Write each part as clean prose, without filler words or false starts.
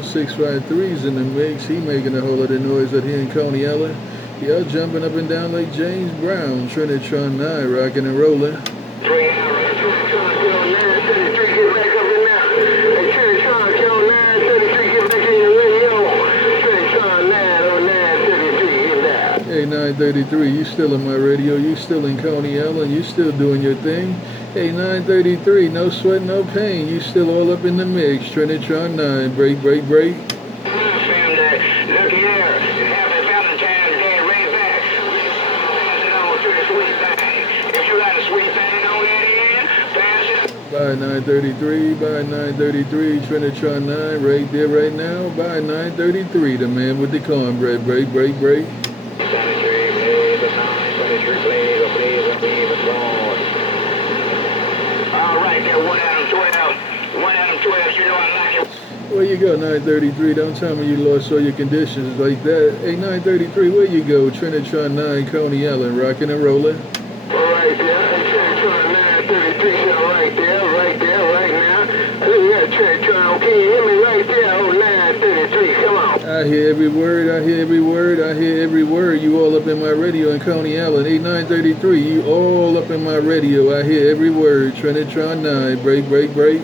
out 653's in the mix. He making a whole lot of noise out here in Coney Island. Y'all jumping up and down like James Brown. Trinitron9 rocking and rolling. Hey, 933, you still in my radio, you still in Coney Island, you still doing your thing. Hey, 933, no sweat, no pain, you still all up in the mix. Trinitron9, break, break, break. Look here, happy Valentine's Day, right back. Passing on to the sweet thing. If you got a sweet thing on that end, pass it. Bye 933, bye 933, Trinitron9, right there, right now. Bye 933, the man with the cornbread, break, break, break. Alright, that 1 Adam 12, you know I like it. Where you go, 933? Don't tell me you lost all your conditions like that. Hey, 933, where you go? Trinitron9, Coney Island, rocking and rolling. Alright there, Trinitron 933, right there, right now. Look at that Trinitron, can you hear me right there? Oh, 933, come on. I hear every word, I hear every word, I hear every word. You all up in my radio in Coney Island. Hey, 933, you all up in my radio. I hear every word. Trinitron9, break, break, break.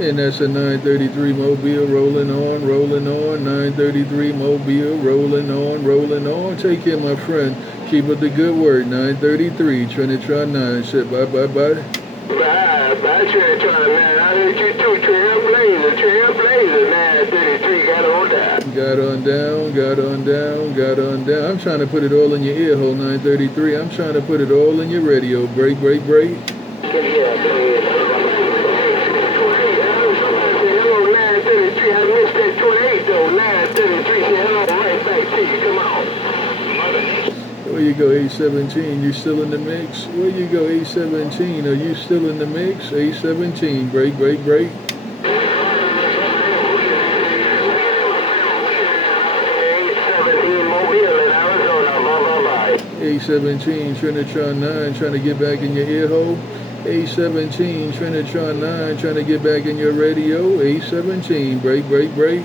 And that's a 933 Mobile rolling on, 933 Mobile rolling on. Take care, my friend. Keep up the good word. 933 Trinitron9 said bye, bye, bye. Bye, Trinitron9. I heard you too, Trailblazer, 933, got on down. Got on down. I'm trying to put it all in your ear hole, 933. I'm trying to put it all in your radio. Break, break, break. Where you go, 817? You still in the mix? Where you go, 817? Are you still in the mix? 817, break, break, break. 817 Trinitron9 trying to get back in your ear hole. 817 Trinitron9 trying to get back in your radio. 817, break, break, break.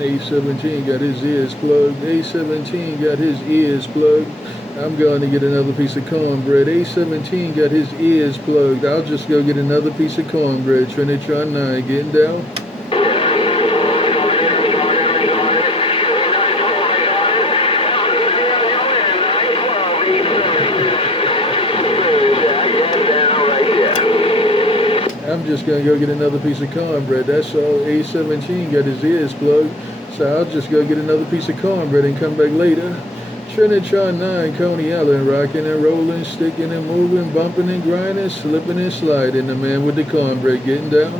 A17 got his ears plugged. A17 got his ears plugged. I'm going to get another piece of cornbread. A17 got his ears plugged. I'll just go get another piece of cornbread. Trinitron9 getting down. I'm just going to go get another piece of cornbread. That's all. A17 got his ears plugged. So I'll just go get another piece of cornbread and come back later. Trinitron9, Coney Island, rocking and rolling, sticking and moving, bumping and grinding, slipping and sliding. The man with the cornbread getting down.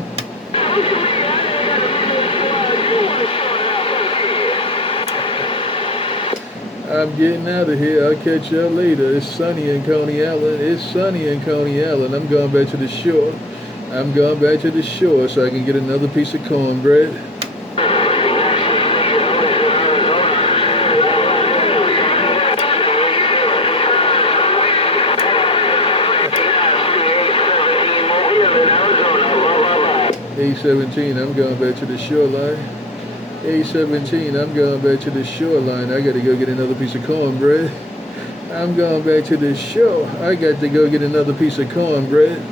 I'm getting out of here. I'll catch y'all later. It's sunny in Coney Island. I'm going back to the shore. So I can get another piece of cornbread. A17, I'm going back to the shoreline. A17, I'm going back to the shoreline. I got to go get another piece of cornbread. I'm going back to the shore. I got to go get another piece of cornbread.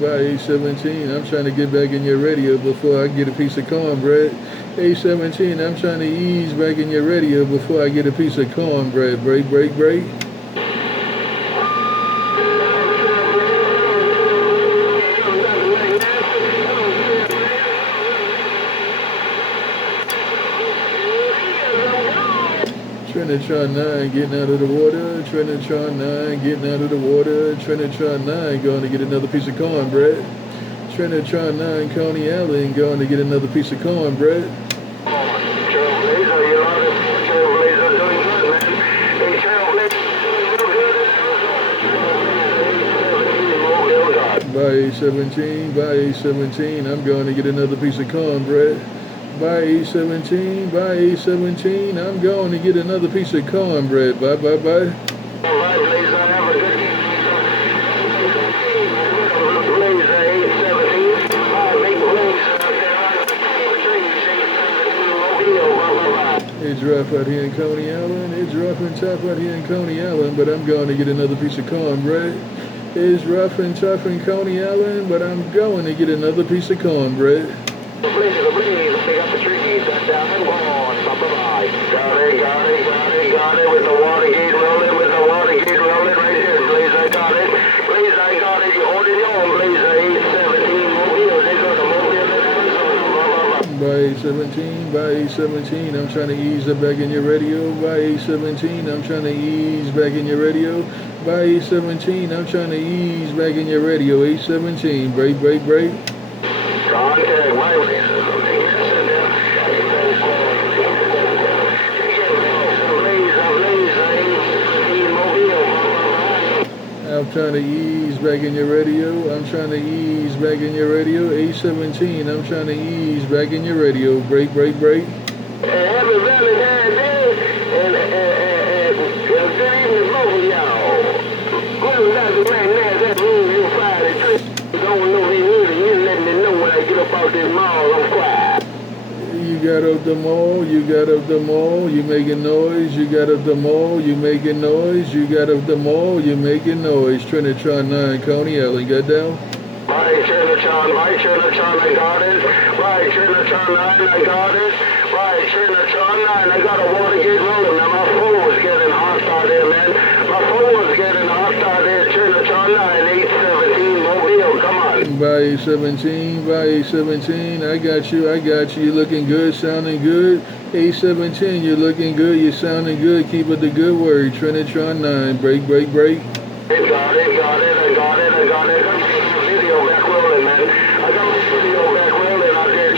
By A17, I'm trying to get back in your radio before I get a piece of cornbread. A17, I'm trying to ease back in your radio before I get a piece of cornbread. Break, break, break. Trinitron9 getting out of the water. Trinitron9 getting out of the water. Trinitron9 going to get another piece of cornbread. Trinitron9 Coney Island going to get another piece of cornbread. By 817, by 817, I'm going to get another piece of cornbread. By 817, by 817, I'm going to get another piece of cornbread. Bye, bye, bye. It's rough out here in Coney Island. It's rough and tough out here in Coney Island, but I'm going to get another piece of cornbread. It's rough and tough in Coney Island, but I'm going to get another piece of cornbread. Got it, with the water gate rolling, right here, Blaze, I got it. Blaze, I got it, you hold it on, Blaze, 817, Mobile, they go to Mobile, By 817, by 817, I'm trying to ease it back in your radio. By 817, I'm trying to ease back in your radio. By 817, I'm trying to ease back in your radio. 817, break, break, break. Contact, wireless. I'm trying to ease back in your radio. I'm trying to ease back in your radio. 817, I'm trying to ease back in your radio. Break, break, break. You got up the mall, you got up the mall, you making noise, you got up the mall, you making noise, you got up the mall, you making noise. Trinitron9, Coney Island, got down. My Trinitron, I got it. My Trinitron9, I got it. My Trinitron9, I got a Watergate rolling. Now my phone was getting hot out there, man. My phone was getting hot out there. Trinitron9, 817, Mobile, come on. By 817, by 817, I got you, I got you. You looking good, sounding good. 817, you're looking good, you're sounding good. Keep it the good word. Trinitron9, break, break, break. I got it. Video back rolling, man. I got my video back rolling out there,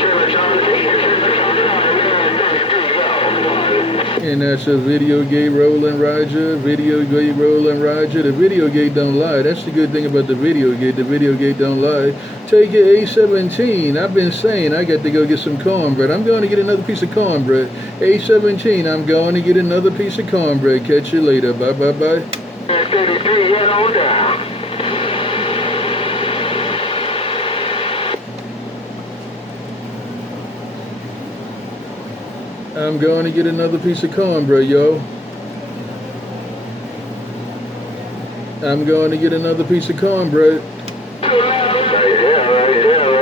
And that's a video gate rolling, Roger. Video gate rolling, Roger. The video gate don't lie. That's the good thing about the video gate. The video gate don't lie. Take it, 817. I've been saying I got to go get some cornbread. I'm going to get another piece of cornbread. 817, I'm going to get another piece of cornbread. Catch you later. Bye, bye, bye. 33, head on down. I'm going to get another piece of cornbread, yo. I'm going to get another piece of cornbread. Right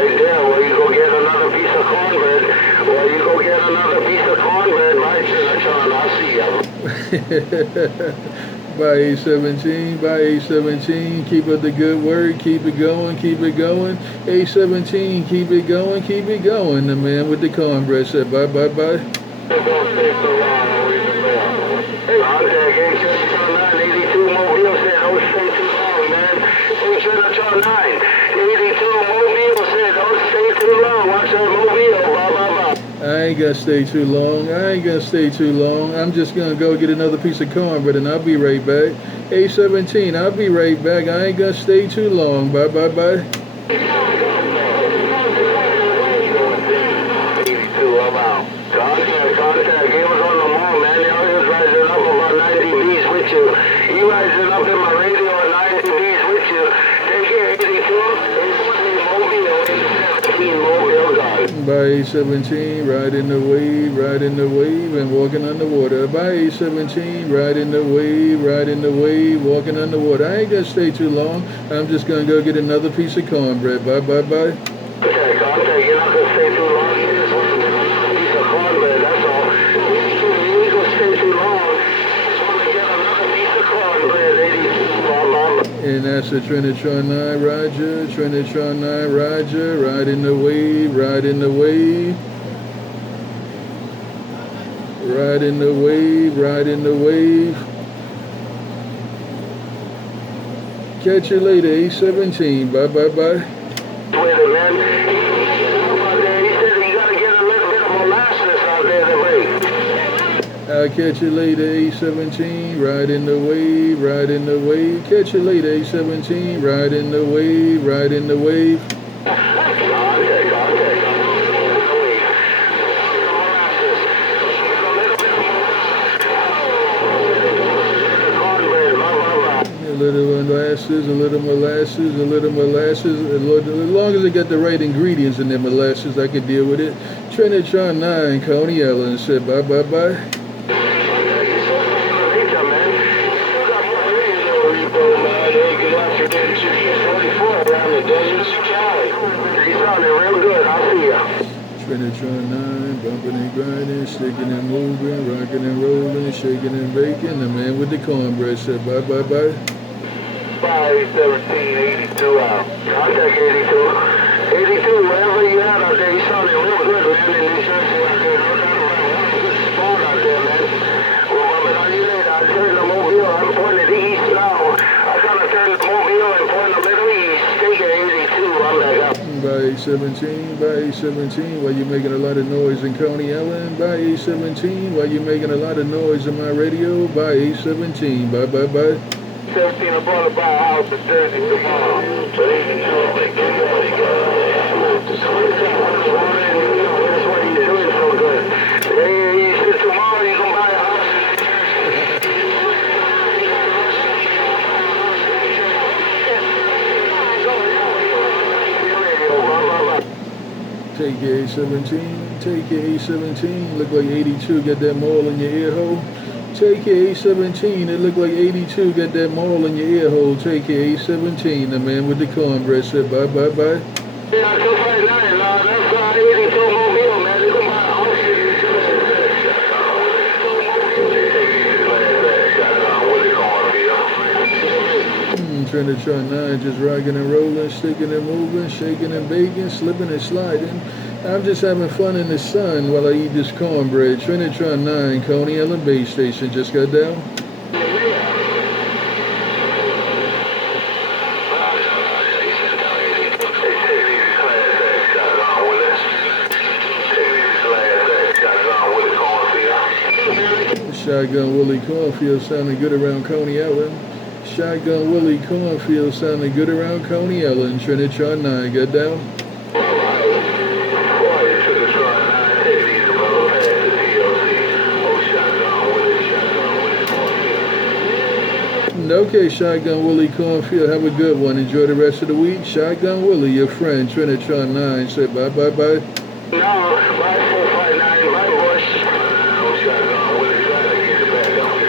there. Where you go get another piece of cornbread? My Trinitron, I see you. By 817, by 817, keep up the good word, keep it going, keep it going. 817, keep it going, keep it going. The man with the cornbread said bye, bye, bye. Don't stay so long, read the mail. Contact 82 Mobile said don't stay too long, man. 82 Mobile said don't stay too long. Watch that Mobile, blah, blah, blah. I ain't gonna stay too long. I ain't gonna stay too long. I'm just gonna go get another piece of cornbread and I'll be right back. 817, I'll be right back. I ain't gonna stay too long. Bye, bye, bye. 82, I'm out. Contact. He was on the mall, man. He was rising up about 90 B's with you. He rising up in my radio at 90 B's with you. Take care, 82. Mobile, 817, Mobile, got it. By 817, riding the wave, and walking underwater. By 817, riding the wave, walking underwater. I ain't gonna stay too long. I'm just gonna go get another piece of cornbread. Bye, bye, bye. Okay, contact. You're not gonna stay too long. You just want a piece of cornbread, that's all. You ain't gonna stay too long. Just want to get another piece of cornbread, 82, blah, blah, blah. And that's a Trinitron9 Roger, Trinitron9 Roger, riding the wave, Riding the wave, riding the wave. Catch you later, 817. Bye, bye, bye. With it, man. He said you gotta get a little bit of molasses out there to wait. I'll catch you later, 817. Riding the wave, riding the wave. Catch you later, 817. Riding the wave, riding the wave. A little molasses, a little molasses, a little molasses. As long as they got the right ingredients in their molasses, I can deal with it. Trinitron9, Coney Ellen said bye, bye, bye. Trinitron9, bumping and grinding, sticking and moving, rocking and rolling, shaking and baking. The man with the cornbread said bye, bye, bye. 51782 out. Contact 82. 82, wherever you at out there, you sounding real good, man, in New Jersey out there. No doubt about it. That's a good spot out there, man. We're bumping on you later. I turned the mobile. I'm pointing east now. I gotta turn the mobile and point a little east. Take it 82. I'm back up. By 817, by 817, while you're making a lot of noise in Coney Ellen. By 817, while you're making a lot of noise in my radio. By 817, bye, bye, bye. 17, I bought to buy a house in Jersey tomorrow. That's why you're doing so good. Hey, you said tomorrow you can buy a house in Jersey. Take your 817, take your 817. Look like 82, got that mole in your ear hole. Take your 817, it looked like 82, got that mole in your ear hole. Take your 817, the man with the cornbread said bye, bye, bye. Yeah, 259, that's 82 mobile, man. You can buy a house. Trinitron9 just rocking and rolling, sticking and moving, shaking and baking, slipping and sliding. I'm just having fun in the sun while I eat this cornbread. Trinitron9, Coney Ellen base station just got down. Shotgun Willy cornfield sounding good around Coney Ellen. Shotgun Willy cornfield sounding good around Coney Ellen. Trinitron9 got down. Okay, Shotgun Willy cornfield, have a good one. Enjoy the rest of the week. Shotgun Willy, your friend, Trinitron9, said bye, bye, bye. No, 5459, my bush. Shotgun Willy, trying to get it back on.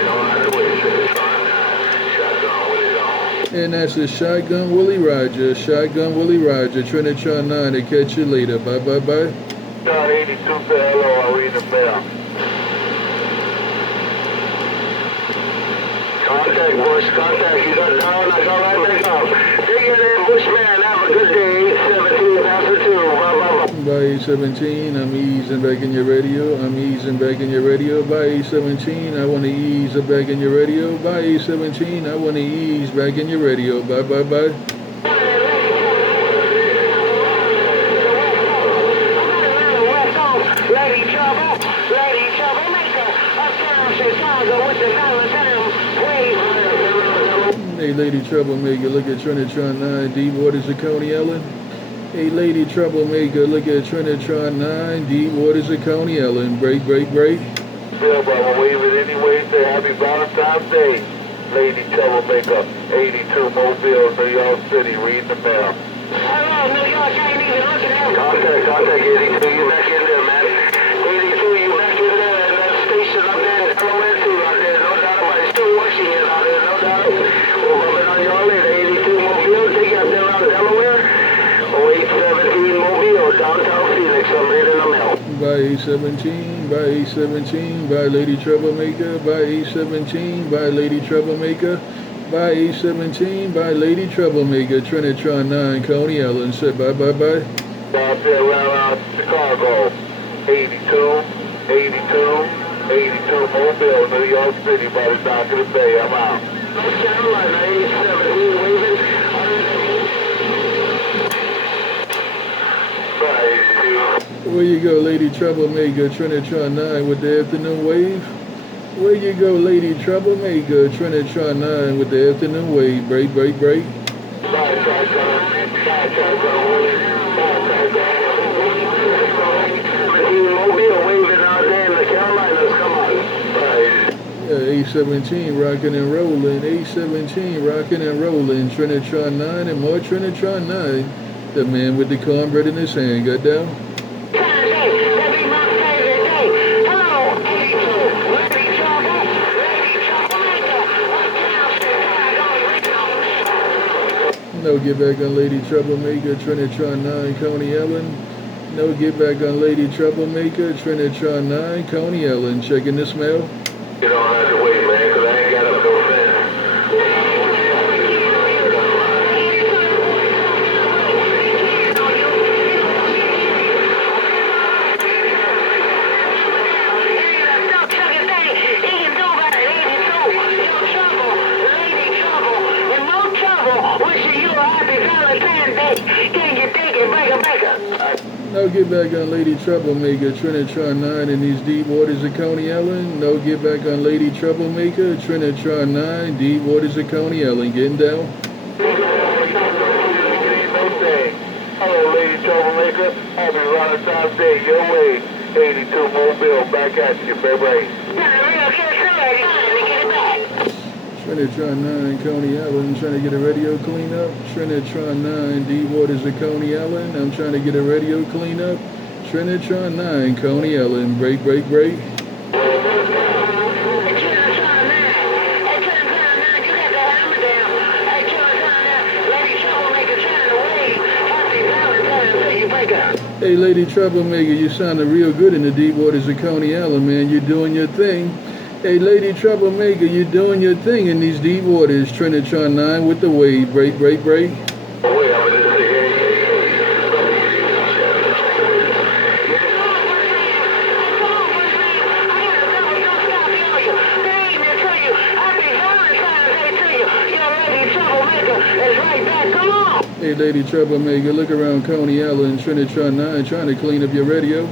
Shotgun Willy on. And that's a Shotgun Willy Roger, Shotgun Willy Roger, Trinitron9, to catch you later. Bye, bye, bye. 82 to hello, I'll read the bell. Contact, Bush, contact. You got down, I got right back up. Take it in, Bushman. Have a good day. 817 after 2. Bye, bye, bye. By 817, I'm easing back in your radio. I'm easing back in your radio. By 817, I want to ease back in your radio. By 817, I want to ease back in your radio. Bye, bye, bye. Lady TroubleMaker, uptown Chicago with the Valentine wave. Hey, Lady TroubleMaker, look at Trinitron9, Deep Waters of Coney Ellen. Hey, Lady TroubleMaker, look at Trinitron9, Deep Waters of Coney Ellen. Break, break, break. Yeah, brother, wave it anyway. Say happy Valentine's Day. Lady TroubleMaker, 82 Mobile, New York City, read the mail. Hello, New York, I ain't even looking at him. Contact 82, you back in there, man. 82, you back in there, and that station up there in Delaware too, out there, no doubt about it. Still working it out there, no doubt. We'll rub it on y'all later. 82 Mobile, take you up there out of Delaware. 0817 Mobile, downtown Phoenix, I'm reading the mail. By 817, by 817, by Lady TroubleMaker, by 817, by Lady TroubleMaker, by 817, by Lady TroubleMaker, Trinitron9, Coney Ellen, said bye, bye, bye. Out there around Chicago, 82, 82 Mobile, New York City, by the dock of the bay. I'm out. North Carolina, 87, waving. Where you go, Lady TroubleMaker, Trinitron9 with the afternoon wave? Where you go, Lady TroubleMaker, Trinitron9 with the afternoon wave? Break, break, break. Yeah, A17 rocking and rolling, A17 rocking and rolling, Trinitron9 and more Trinitron9. The man with the cornbread in his hand, got down. No get back on Lady TroubleMaker, Trinitron9, Coney Ellen. No get back on Lady TroubleMaker, Trinitron9, Coney Ellen. Checking the smell. You don't have to wait, man, because I ain't got to go fast. No get back on Lady TroubleMaker, Trinitron9 in these deep waters of Coney Ellen. No get back on Lady TroubleMaker, Trinitron9, deep waters of Coney Ellen. Getting down. Hello, Lady TroubleMaker. Happy Valentine's Day. Your way. 82 Mobile. Back at you, baby. Trinitron9, Coney Ellen, trying to get a radio clean up. Trinitron9, deep waters of Coney Ellen. I'm trying to get a radio clean up. Trinitron9, Coney Ellen, break, break, break. Hey, Lady TroubleMaker, you sounding real good in the deep waters of Coney Ellen, man. You're doing your thing. Hey, Lady TroubleMaker, you're doing your thing in these deep waters. Trinitron9 with the wave. Break, break, break. Hey, Lady TroubleMaker, look around Coney Ellen, Trinitron9 trying to clean up your radio.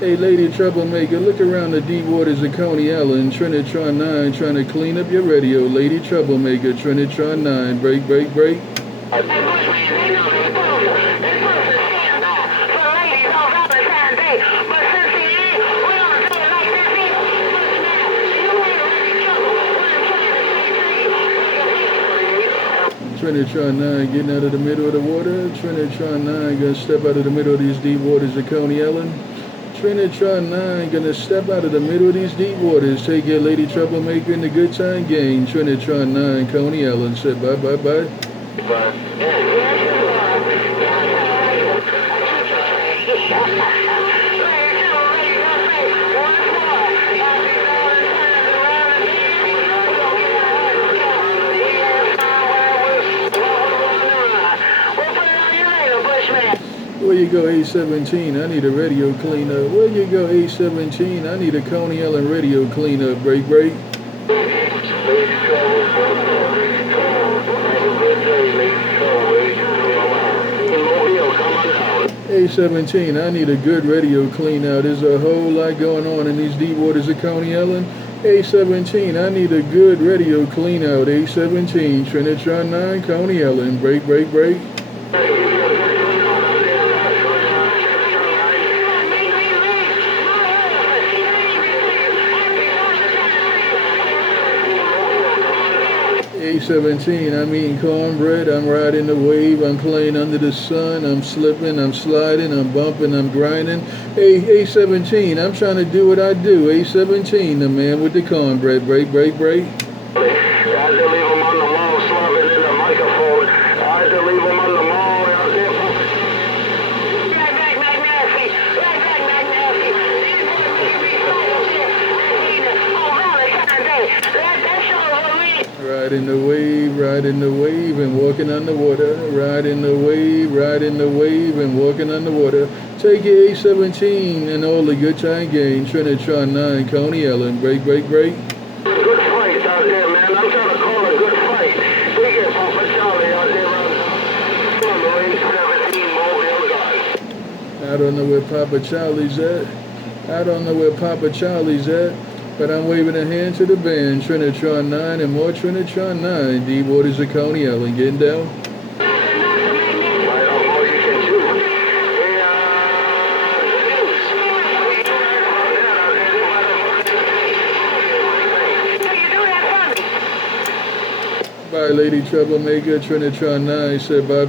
Hey, Lady TroubleMaker, look around the deep waters of Coney Ellen, Trinitron9 trying to clean up your radio. Lady TroubleMaker, Trinitron9, break, break, break. Trinitron9 getting out of the middle of the water. Trinitron9 gonna step out of the middle of these deep waters of Coney Ellen. Trinitron9 gonna step out of the middle of these deep waters. Take your Lady TroubleMaker in the good time game. Trinitron9, Coney Ellen said bye, bye, bye. Where you go, A17? I need a radio cleanup. Where you go, A17? I need a Coney Ellen radio cleanup. Break, break. A17, I need a good radio clean out. There's a whole lot going on in these deep waters of Coney Ellen. A17, I need a good radio clean out. A17, Trinitron9, Coney Ellen. Break, break, break. A17, I'm eating cornbread, I'm riding the wave, I'm playing under the sun, I'm slipping, I'm sliding, I'm bumping, I'm grinding. Hey, A17, I'm trying to do what I do. A17, the man with the cornbread. Break, break, break. I had to leave him on the mall, slobbing in the microphone. I had to leave him on the mall. Riding the wave, riding the wave and walking on the water, riding the wave and walking on the water. Take your 817 and all the good time gain. Trinitron9, Coney Ellen, break. Good fight out there, man. I'm trying to call a good fight. We get Papa Charlie out there on the 817 Mobile gun. I don't know where Papa Charlie's at. But I'm waving a hand to the band. Trinitron9 and more Trinitron9. Deep waters of Coney Ellen, getting down. Bye, Lady Troublemaker. Trinitron9 said bye.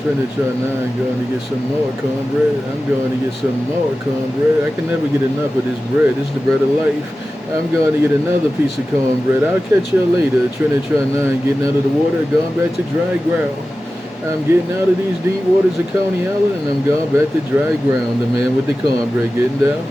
Trinitron9 going to get some more cornbread. I'm going to get some more cornbread. I can never get enough of this bread. This is the bread of life. I'm going to get another piece of cornbread. I'll catch you later. Trinitron9 getting out of the water, going back to dry ground. I'm getting out of these deep waters of Coney Island, and I'm going back to dry ground. The man with the cornbread getting down.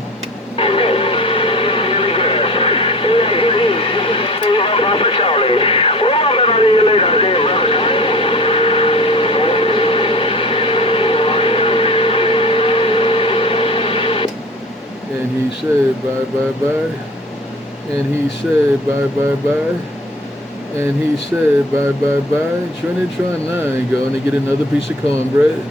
And he said bye. And he said bye. And he said bye. Trinitron9 going to get another piece of cornbread.